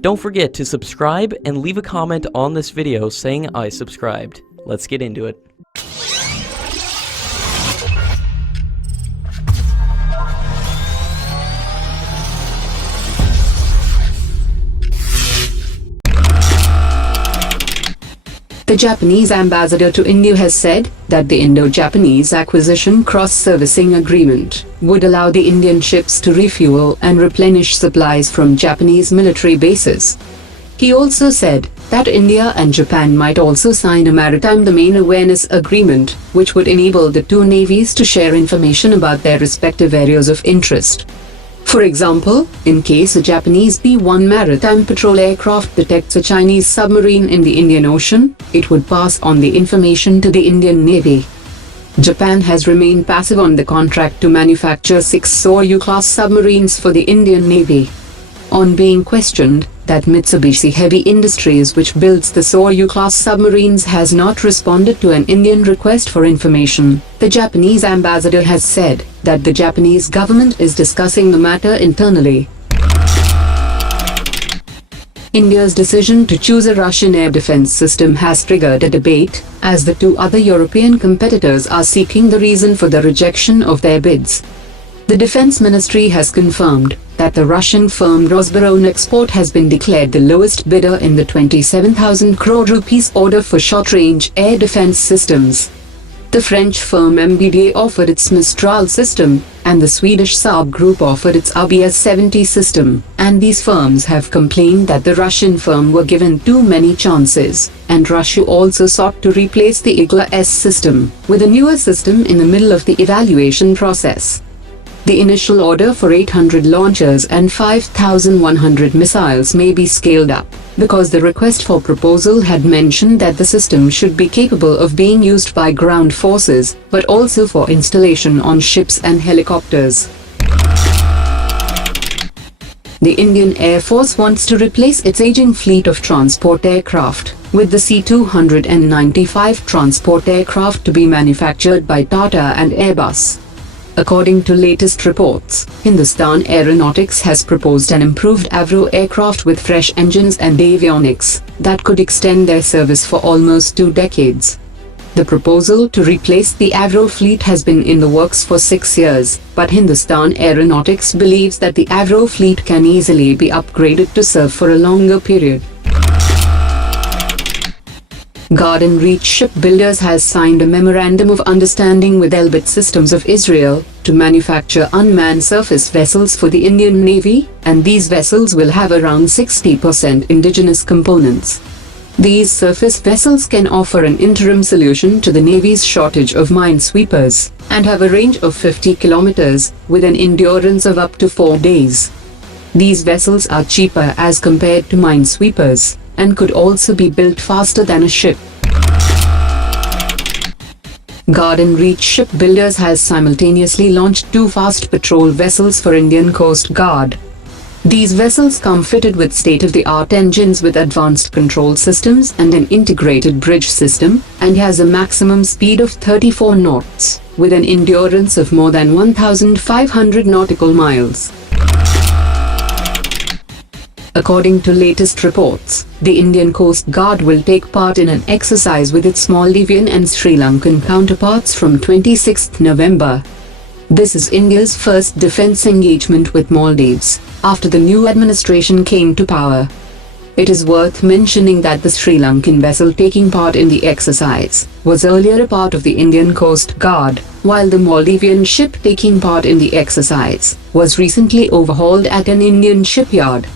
Don't forget to subscribe and leave a comment on this video saying I subscribed. Let's get into it. The Japanese ambassador to India has said that the Indo-Japanese acquisition cross-servicing agreement would allow the Indian ships to refuel and replenish supplies from Japanese military bases. He also said that India and Japan might also sign a maritime domain awareness agreement, which would enable the two navies to share information about their respective areas of interest. For example, in case a Japanese P-1 maritime patrol aircraft detects a Chinese submarine in the Indian Ocean, it would pass on the information to the Indian Navy. Japan has remained passive on the contract to manufacture 6 Soryu-class submarines for the Indian Navy. On being questioned that Mitsubishi Heavy Industries, which builds the Soryu-class submarines, has not responded to an Indian request for information, the Japanese ambassador has said that the Japanese government is discussing the matter internally. India's decision to choose a Russian air defense system has triggered a debate, as the two other European competitors are seeking the reason for the rejection of their bids. The Defense Ministry has confirmed that the Russian firm Rosaboronexport has been declared the lowest bidder in the 27,000 crore rupees order for short-range air defense systems. The French firm MBDA offered its Mistral system, and the Swedish Saab Group offered its RBS-70 system, and these firms have complained that the Russian firm were given too many chances, and Russia also sought to replace the IGLA-S system with a newer system in the middle of the evaluation process. The initial order for 800 launchers and 5,100 missiles may be scaled up, because the request for proposal had mentioned that the system should be capable of being used by ground forces, but also for installation on ships and helicopters. The Indian Air Force wants to replace its aging fleet of transport aircraft with the C-295 transport aircraft to be manufactured by Tata and Airbus. According to latest reports, Hindustan Aeronautics has proposed an improved Avro aircraft with fresh engines and avionics that could extend their service for almost 2 decades. The proposal to replace the Avro fleet has been in the works for 6 years, but Hindustan Aeronautics believes that the Avro fleet can easily be upgraded to serve for a longer period. Garden Reach Shipbuilders has signed a memorandum of understanding with Elbit Systems of Israel to manufacture unmanned surface vessels for the Indian Navy, and these vessels will have around 60% indigenous components. These surface vessels can offer an interim solution to the Navy's shortage of minesweepers, and have a range of 50 kilometers, with an endurance of up to 4 days. These vessels are cheaper as compared to minesweepers, and could also be built faster than a ship. Garden Reach Shipbuilders has simultaneously launched 2 fast patrol vessels for Indian Coast Guard. These vessels come fitted with state-of-the-art engines with advanced control systems and an integrated bridge system, and has a maximum speed of 34 knots, with an endurance of more than 1,500 nautical miles. According to latest reports, the Indian Coast Guard will take part in an exercise with its Maldivian and Sri Lankan counterparts from 26 November. This is India's first defense engagement with Maldives, after the new administration came to power. It is worth mentioning that the Sri Lankan vessel taking part in the exercise was earlier a part of the Indian Coast Guard, while the Maldivian ship taking part in the exercise was recently overhauled at an Indian shipyard.